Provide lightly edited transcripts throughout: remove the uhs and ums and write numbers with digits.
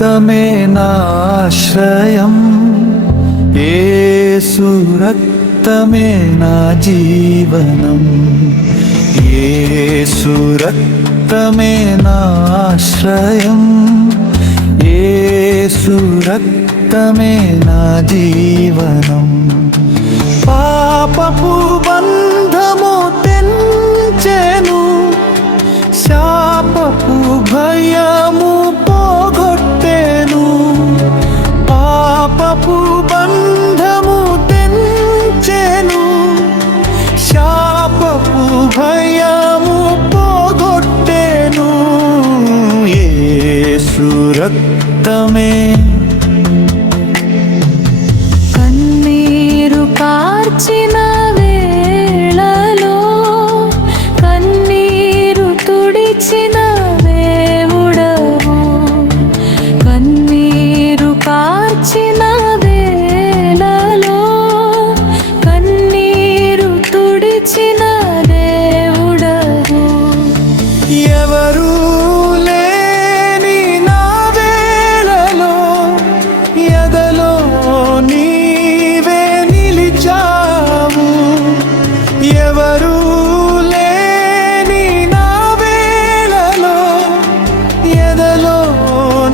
రక్తమే నాశ్రయం, యేసు రక్తమే నా జీవనం, యేసు రక్తమే నాశ్రయం, యేసు రక్తమే నా జీవనం. పాపపు బంధము తెంచెను, శాపపు భయము పోగొట్టెను. పాపపు బంధము తెంచెను, శాపపు భయము పోగొట్టెను. యేసు రక్తమే. కన్నీరు కార్చిన వేళలో కన్నీరు తుడిచిన దేవుడవు, కన్నీరు కార్చిన వేళలో కన్నీరు తుడిచిన దేవుడవు. ఎవరు లేని నా వేళలో ఎదలో నీవే నిలిచావు. ఎవరు లేని నా వేళలో ఎదలో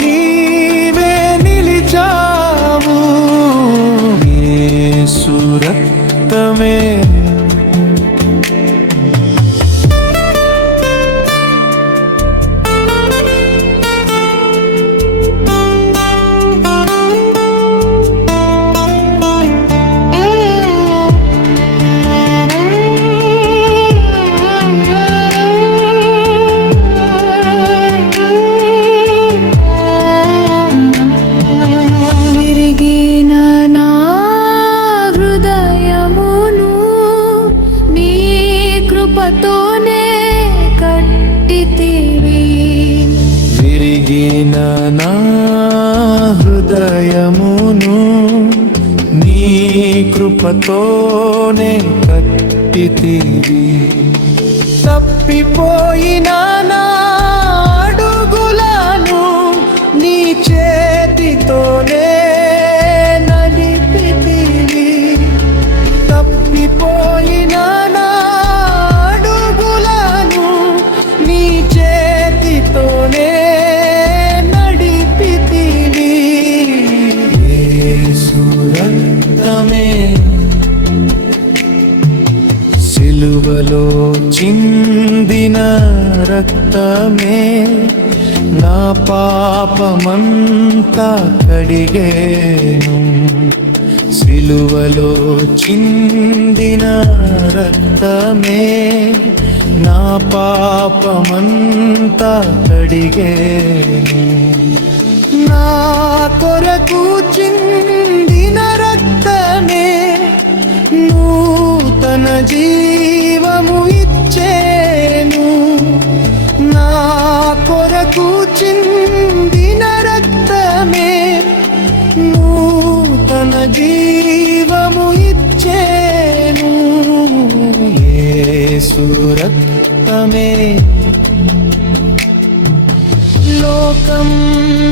నీవే నిలిచావు. యేసు రక్తమే. విరిగిన నా హృదయమును నీ కృపతోనే కట్టితివి. విరిగిన నా హృదయమును నీ కృపతోనే కట్టితివి. తప్పిపోయిన నా అడుగులను నీ చేతితోనే నడిపితివి. తప్పిపోయిన నా అడుగులను నీ చేతితోనే నడిపితివి. యేసు రక్తమే. సిలువలో చిందిన రక్తమే నా పాపమంతా కడిగేను. సిలువలో చిందిన రక్తమే నా పాపమంతా కడిగేను. నా కొరకు చిందిన రక్తమే నూతన జీవము ఇచ్చేను. నా కొరకు చిందిన రక్తమే నూతన జీవము ఇచ్చేను. యేసు రక్తమే. లోకం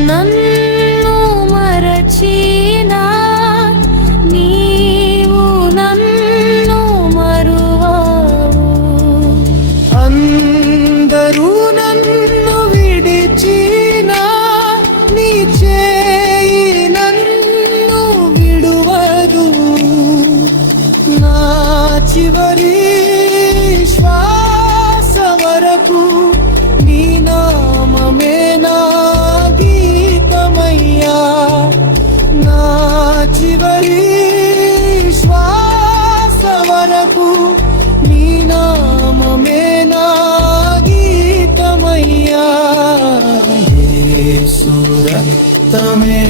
నన్ను మరచినా నీవు నన్ను మరువవు. అందరూ నన్ను విడిచినా నీ చేయి నన్ను విడువదు. నా చివరి శ్వాస వరకు నీ నామమే నా గీతమయ్యా. నా చివరి శ్వాస వరకు నీ నామమే నా గీతమయ్యా. యేసు రక్తమే.